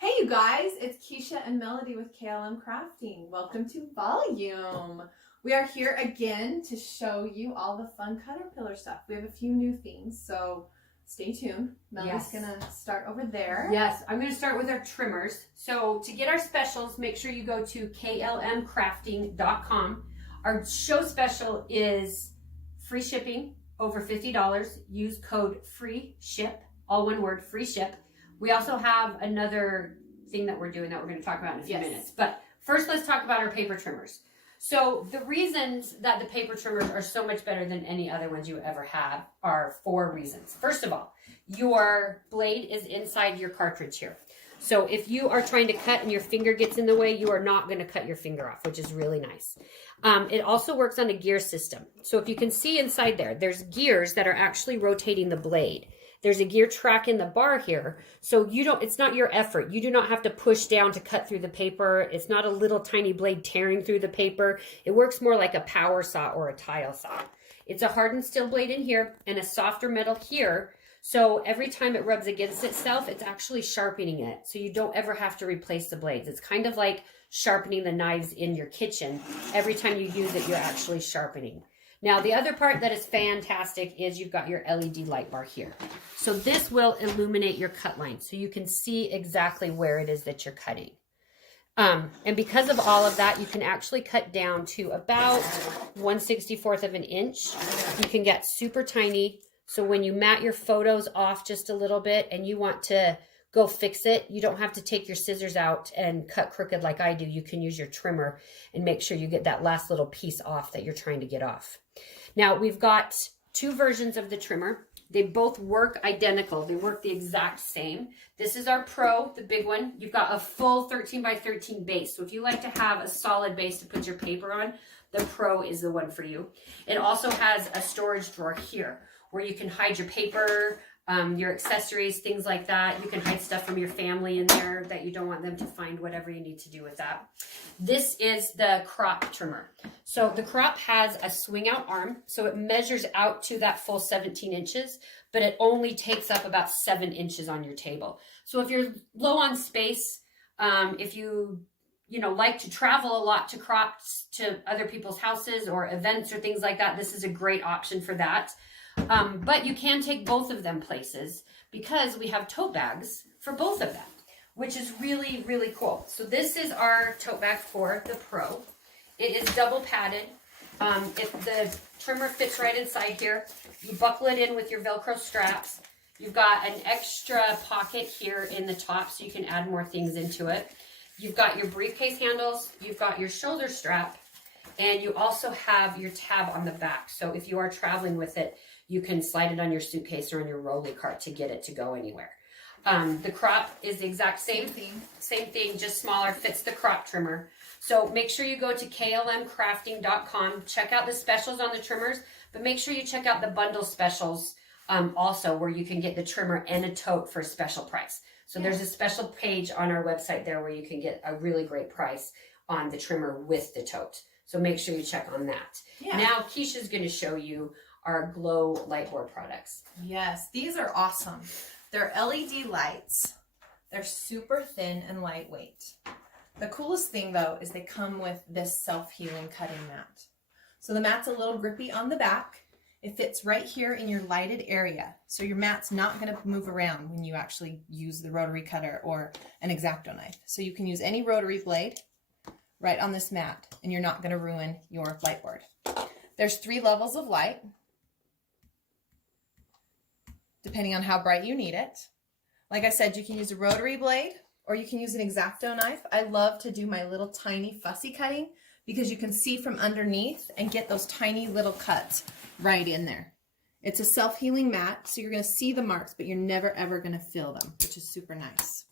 Hey you guys, it's Keisha and Melody with KLM Crafting. Welcome to Volume. We are here again to show you all the fun Cutterpillar stuff. We have a few new things, so stay tuned. Melody's gonna start over there. Yes, I'm gonna start with our trimmers. So to get our specials, make sure you go to klmcrafting.com. Our show special is free shipping, over $50. Use code FREESHIP, all one word, free ship. We also have another thing that we're doing that we're going to talk about in a few minutes. But first, let's talk about our paper trimmers. So the reasons that the paper trimmers are so much better than any other ones you ever have are 4 reasons. First of all, your blade is inside your cartridge here. So if you are trying to cut and your finger gets in the way, you are not going to cut your finger off, which is really nice. It also works on a gear system. So if you can see inside there, there's gears that are actually rotating the blade. There's a gear track in the bar here. So it's not your effort. You do not have to push down to cut through the paper. It's not a little tiny blade tearing through the paper. It works more like a power saw or a tile saw. It's a hardened steel blade in here and a softer metal here. So every time it rubs against itself, it's actually sharpening it. So you don't ever have to replace the blades. It's kind of like sharpening the knives in your kitchen. Every time you use it, you're actually sharpening. Now, the other part that is fantastic is you've got your LED light bar here. So this will illuminate your cut line so you can see exactly where it is that you're cutting. And because of all of that, you can actually cut down to about 1/64 of an inch. You can get super tiny. So when you mat your photos off just a little bit and you want to go fix it, you don't have to take your scissors out and cut crooked like I do. You can use your trimmer and make sure you get that last little piece off that you're trying to get off. Now, we've got 2 versions of the trimmer. They both work identical. They work the exact same. This is our Pro, the big one. You've got a full 13 by 13 base. So if you like to have a solid base to put your paper on, the Pro is the one for you. It also has a storage drawer here where you can hide your paper, your accessories, things like that. You can hide stuff from your family in there that you don't want them to find, whatever you need to do with that. This is the crop trimmer. So the crop has a swing out arm. So it measures out to that full 17 inches, but it only takes up about 7 inches on your table. So if you're low on space, if you like to travel a lot to crops to other people's houses or events or things like that, this is a great option for that. But you can take both of them places because we have tote bags for both of them, which is really, really cool. So this is our tote bag for the Pro. It is double padded. If the trimmer fits right inside here, you buckle it in with your Velcro straps. You've got an extra pocket here in the top so you can add more things into it. You've got your briefcase handles. You've got your shoulder strap. And you also have your tab on the back. So if you are traveling with it, you can slide it on your suitcase or on your rolly cart to get it to go anywhere. The crop is the exact same thing, just smaller, fits the crop trimmer. So make sure you go to klmcrafting.com, check out the specials on the trimmers, but make sure you check out the bundle specials also where you can get the trimmer and a tote for a special price. So there's a special page on our website there where you can get a really great price on the trimmer with the tote. So make sure you check on that. Yeah. Now Keisha's going to show you our glow light board products. Yes, these are awesome. They're LED lights. They're super thin and lightweight. The coolest thing though is they come with this self-healing cutting mat. So the mat's a little grippy on the back. It fits right here in your lighted area. So your mat's not going to move around when you actually use the rotary cutter or an X-Acto knife. So you can use any rotary blade right on this mat and you're not going to ruin your light board. There's 3 levels of light, depending on how bright you need it. Like I said, you can use a rotary blade or you can use an X-Acto knife. I love to do my little tiny fussy cutting because you can see from underneath and get those tiny little cuts right in there. It's a self-healing mat, so you're going to see the marks, but you're never ever going to feel them, which is super nice.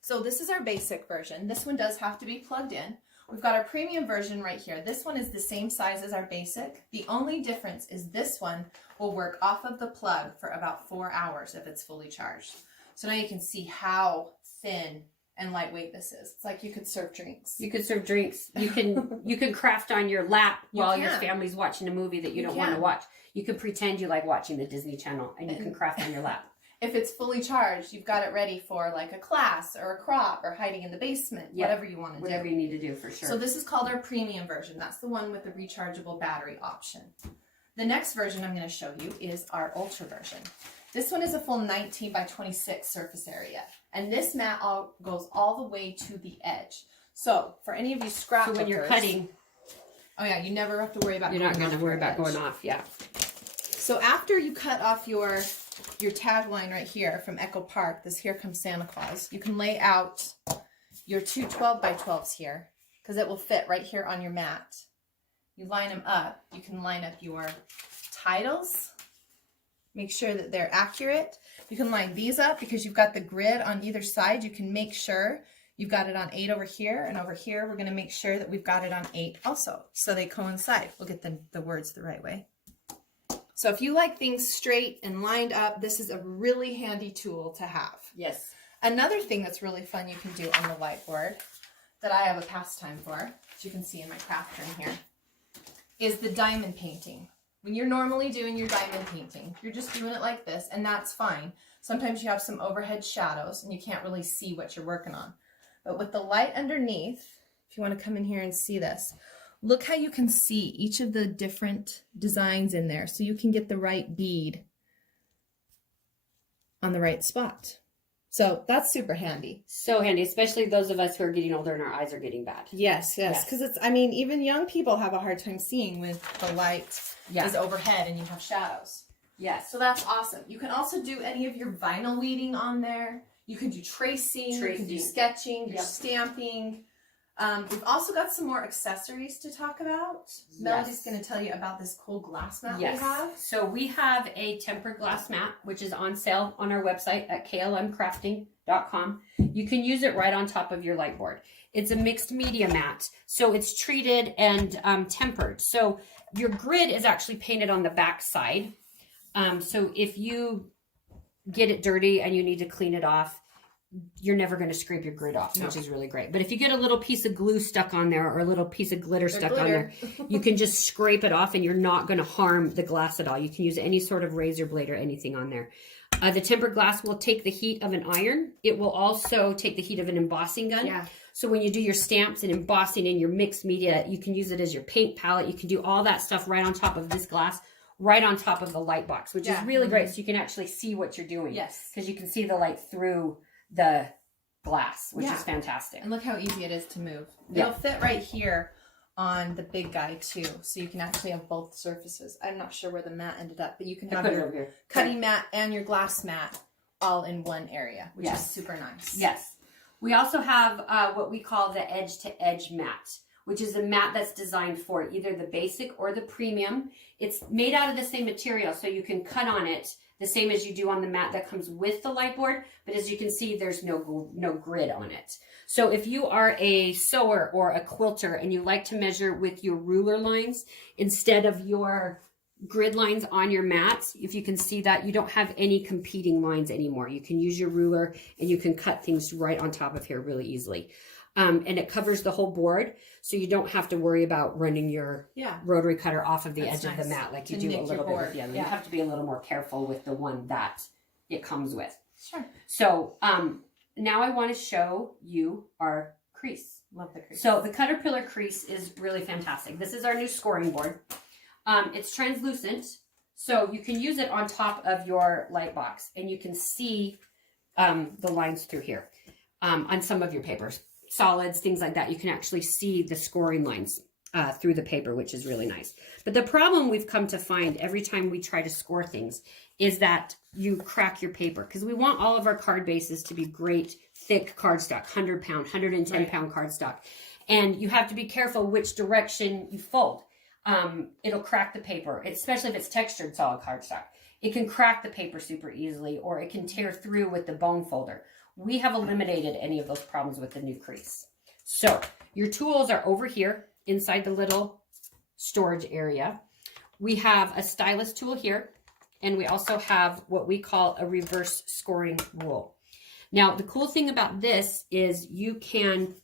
So this is our basic version. This one does have to be plugged in. We've got our premium version right here. This one is the same size as our basic. The only difference is this one will work off of the plug for about 4 hours if it's fully charged. So now you can see how thin and lightweight this is. It's like you could serve drinks. You could serve drinks. You can craft on your lap while your family's watching a movie that you don't want to watch. You can pretend you like watching the Disney Channel and you can craft on your lap. if it's fully charged, you've got it ready for like a class or a crop or hiding in the basement, whatever you want to do. Whatever you need to do, for sure. So this is called our premium version. That's the one with the rechargeable battery option. The next version I'm going to show you is our ultra version. This one is a full 19 by 26 surface area. And this mat goes all the way to the edge. So for any of you scrapbookers, so when you're cutting, oh yeah, you never have to worry about. You're not going to worry about going off. Yeah. So after you cut off your tagline right here from Echo Park, this "Here Comes Santa Claus," you can lay out your two 12 by 12s here because it will fit right here on your mat. You line them up. You can line up your titles. Make sure that they're accurate. You can line these up because you've got the grid on either side. You can make sure you've got it on 8 over here, and over here we're going to make sure that we've got it on 8 also, so they coincide. We'll get the words the right way. So if you like things straight and lined up, this is a really handy tool to have. Yes. Another thing that's really fun you can do on the whiteboard that I have a pastime for, as you can see in my craft room here, is the diamond painting. When you're normally doing your diamond painting, you're just doing it like this, and that's fine. Sometimes you have some overhead shadows and you can't really see what you're working on. But with the light underneath, if you want to come in here and see this, look how you can see each of the different designs in there, so you can get the right bead on the right spot. So that's super handy. So handy, especially those of us who are getting older and our eyes are getting bad. Yes, because it's, I mean, even young people have a hard time seeing with the light is overhead and you have shadows. Yes. So that's awesome. You can also do any of your vinyl weeding on there. You can do tracing. You can do sketching, your stamping. We've also got some more accessories to talk about. Yes. Melody's going to tell you about this cool glass mat we have. So we have a tempered glass mat, which is on sale on our website at klmcrafting.com. You can use it right on top of your light board. It's a mixed media mat, so it's treated and tempered. So your grid is actually painted on the back side. So if you get it dirty and you need to clean it off, you're never going to scrape your grid off, which is really great. But if you get a little piece of glue stuck on there or a little piece of glitter stuck on there, you can just scrape it off and you're not going to harm the glass at all. You can use any sort of razor blade or anything on there. The tempered glass will take the heat of an iron. It will also take the heat of an embossing gun. Yeah. So when you do your stamps and embossing in your mixed media, you can use it as your paint palette. You can do all that stuff right on top of this glass, right on top of the light box, which is really great. So you can actually see what you're doing. Yes. Because you can see the light through the glass, which is fantastic. And look how easy it is to move. It'll fit right here on the big guy too, so you can actually have both surfaces. I'm not sure where the mat ended up, but you can have your cutting mat and your glass mat all in one area, which is super nice. Yes. We also have what we call the edge-to-edge mat, which is a mat that's designed for either the basic or the premium. It's made out of the same material, so you can cut on it the same as you do on the mat that comes with the light board, but as you can see, there's no grid on it. So if you are a sewer or a quilter and you like to measure with your ruler lines instead of your grid lines on your mats, if you can see that, you don't have any competing lines anymore. You can use your ruler and you can cut things right on top of here really easily. And it covers the whole board, so you don't have to worry about running your rotary cutter off of the edge of the mat like you do a little bit with the other. You have to be a little more careful with the one that it comes with. Sure. So now I want to show you our crease. Love the crease. So the Cutterpillar crease is really fantastic. This is our new scoring board. It's translucent, so you can use it on top of your light box, and you can see the lines through here on some of your papers. Solids, things like that, you can actually see the scoring lines through the paper, which is really nice. But the problem we've come to find every time we try to score things is that you crack your paper, because we want all of our card bases to be great, thick cardstock, 100-pound, 110-pound cardstock. And you have to be careful which direction you fold. It'll crack the paper, especially if it's textured solid cardstock. It can crack the paper super easily, or it can tear through with the bone folder. We have eliminated any of those problems with the new crease. So your tools are over here inside the little storage area. We have a stylus tool here, and we also have what we call a reverse scoring rule. Now, the cool thing about this is you can,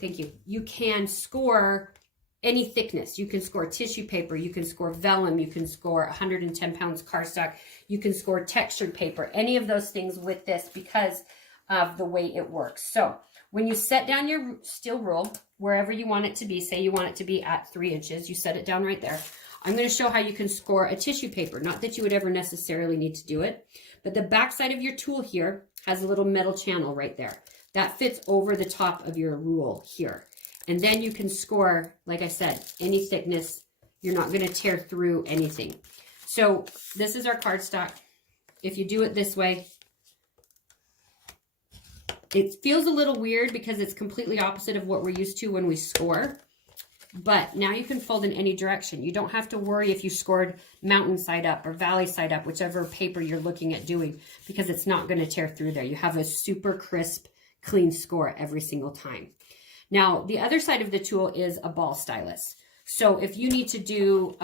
you can score any thickness. You can score tissue paper, you can score vellum, you can score 110 pounds cardstock, you can score textured paper, any of those things with this because of the way it works. So when you set down your steel rule, wherever you want it to be, say you want it to be at 3 inches, you set it down right there. I'm going to show how you can score a tissue paper. Not that you would ever necessarily need to do it, but the back side of your tool here has a little metal channel right there. That fits over the top of your rule here. And then you can score, like I said, any thickness. You're not going to tear through anything. So this is our cardstock. If you do it this way, it feels a little weird because it's completely opposite of what we're used to when we score. But now you can fold in any direction. You don't have to worry if you scored mountain side up or valley side up, whichever paper you're looking at doing, because it's not going to tear through there. You have a super crisp, clean score every single time. Now, the other side of the tool is a ball stylus. So if you need to do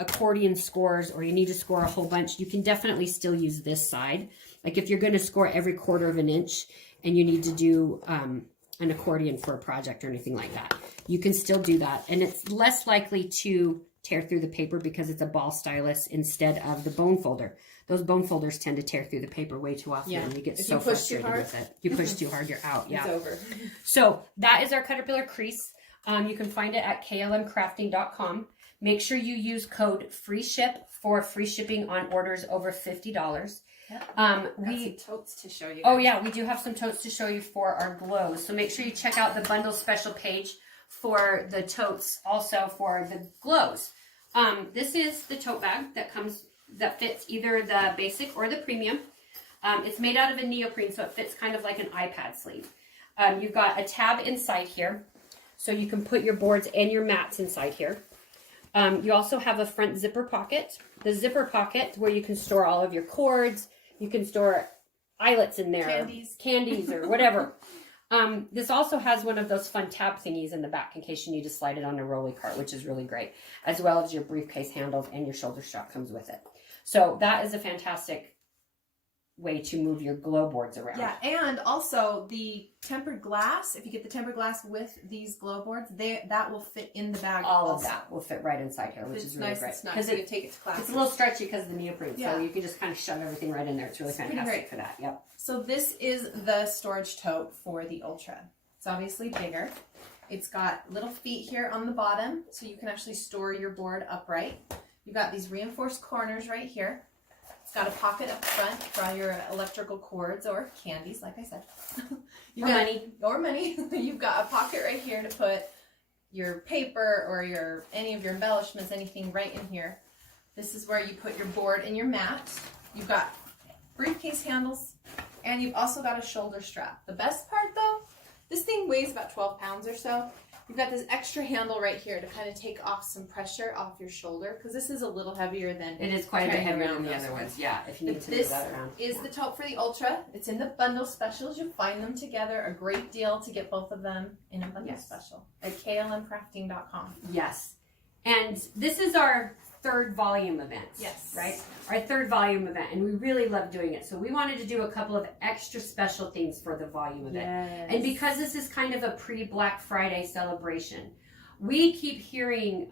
accordion scores or you need to score a whole bunch, you can definitely still use this side. Like if you're going to score every 1/4 of an inch and you need to do an accordion for a project or anything like that, you can still do that. And it's less likely to tear through the paper because it's a ball stylus instead of the bone folder. Those bone folders tend to tear through the paper way too often, and you get so frustrated with it. You push too hard, you're out. Yeah. It's over. So that is our Cutterpillar crease. You can find it at klmcrafting.com. Make sure you use code FREESHIP for free shipping on orders over $50. Yep. We some totes to show you. Oh yeah, we do have some totes to show you for our glows. So make sure you check out the bundle special page for the totes, also for the glows. This is the tote bag that fits either the basic or the premium. It's made out of a neoprene, so it fits kind of like an iPad sleeve. You've got a tab inside here, so you can put your boards and your mats inside here. You also have a front zipper pocket. The zipper pocket where you can store all of your cords. You can store eyelets in there, candies or whatever. This also has one of those fun tab thingies in the back in case you need to slide it on a rolly cart, which is really great, as well as your briefcase handles and your shoulder strap comes with it. So that is a fantastic way to move your glow boards around. Yeah, and also the tempered glass, if you get the tempered glass with these glow boards, that will fit in the bag. All of that will fit right inside here, which is really great. It's nice. Because you can take it to class. It's a little stretchy because of the neoprene, yeah. So you can just kind of shove everything right in there. It's really fantastic for that. Yep. So this is the storage tote for the Ultra. It's obviously bigger. It's got little feet here on the bottom, so you can actually store your board upright. You've got these reinforced corners right here. It's got a pocket up front for all your electrical cords or candies, like I said. Or money. You've got a pocket right here to put your paper or any of your embellishments, anything right in here. This is where you put your board and your mat. You've got briefcase handles, and you've also got a shoulder strap. The best part though, this thing weighs about 12 pounds or so. You've got this extra handle right here to kind of take off some pressure off your shoulder, because this is a little heavier than it is quite a bit heavier than the other ones. Yeah, if you need to move that around. This is the tote for the Ultra. It's in the bundle specials. You'll find them together. A great deal to get both of them in a bundle special at klmcrafting.com. Yes, and this is our third volume event. Yes. Right? Our third volume event, and we really love doing it. So we wanted to do a couple of extra special things for the volume event. Yes. And because this is kind of a pre-Black Friday celebration, we keep hearing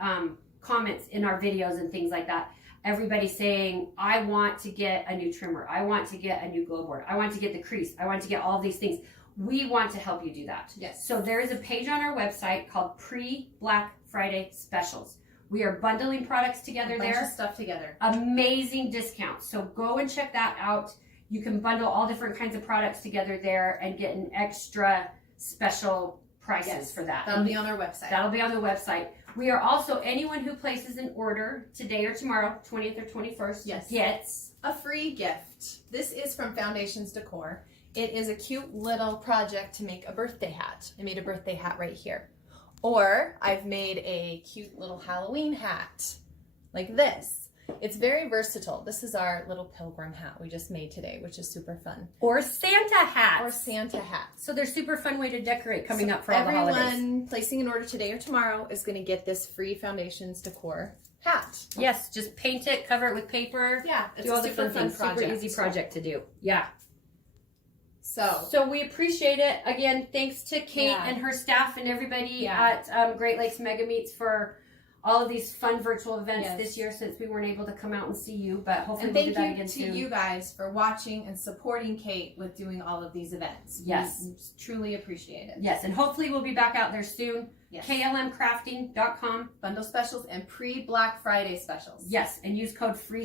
comments in our videos and things like that. Everybody saying, I want to get a new trimmer. I want to get a new glow board. I want to get the crease. I want to get all of these things. We want to help you do that. Yes. So there is a page on our website called Pre-Black Friday Specials. We are bundling products together there. A bunch of stuff together. Amazing discounts. So go and check that out. You can bundle all different kinds of products together there and get an extra special prices for that. That'll be on our website. That'll be on the website. We are also, anyone who places an order today or tomorrow, 20th or 21st, gets a free gift. This is from Foundations Decor. It is a cute little project to make a birthday hat. I made a birthday hat right here. Or I've made a cute little Halloween hat like this. It's very versatile. This is our little pilgrim hat we just made today, which is super fun. Or Santa hats. Or Santa hats. So they're super fun way to decorate coming up for all the holidays. Everyone placing an order today or tomorrow is going to get this free Foundations Decor hat. Yes, just paint it, cover it with paper. Yeah, it's do all a the super fun things. project. Super easy project to do. Yeah. So we appreciate it. Again, thanks to Kate Yeah. and her staff and everybody Yeah. at Great Lakes Mega Meets for all of these fun virtual events Yes. this year, since we weren't able to come out and see you. But hopefully And we'll do thank that you again to soon. you guys for watching and supporting Kate with doing all of these events. Yes. We truly appreciate it. Yes, and hopefully we'll be back out there soon. Yes. KLMcrafting.com. Bundle specials and pre-Black Friday specials. Yes, and use code FREE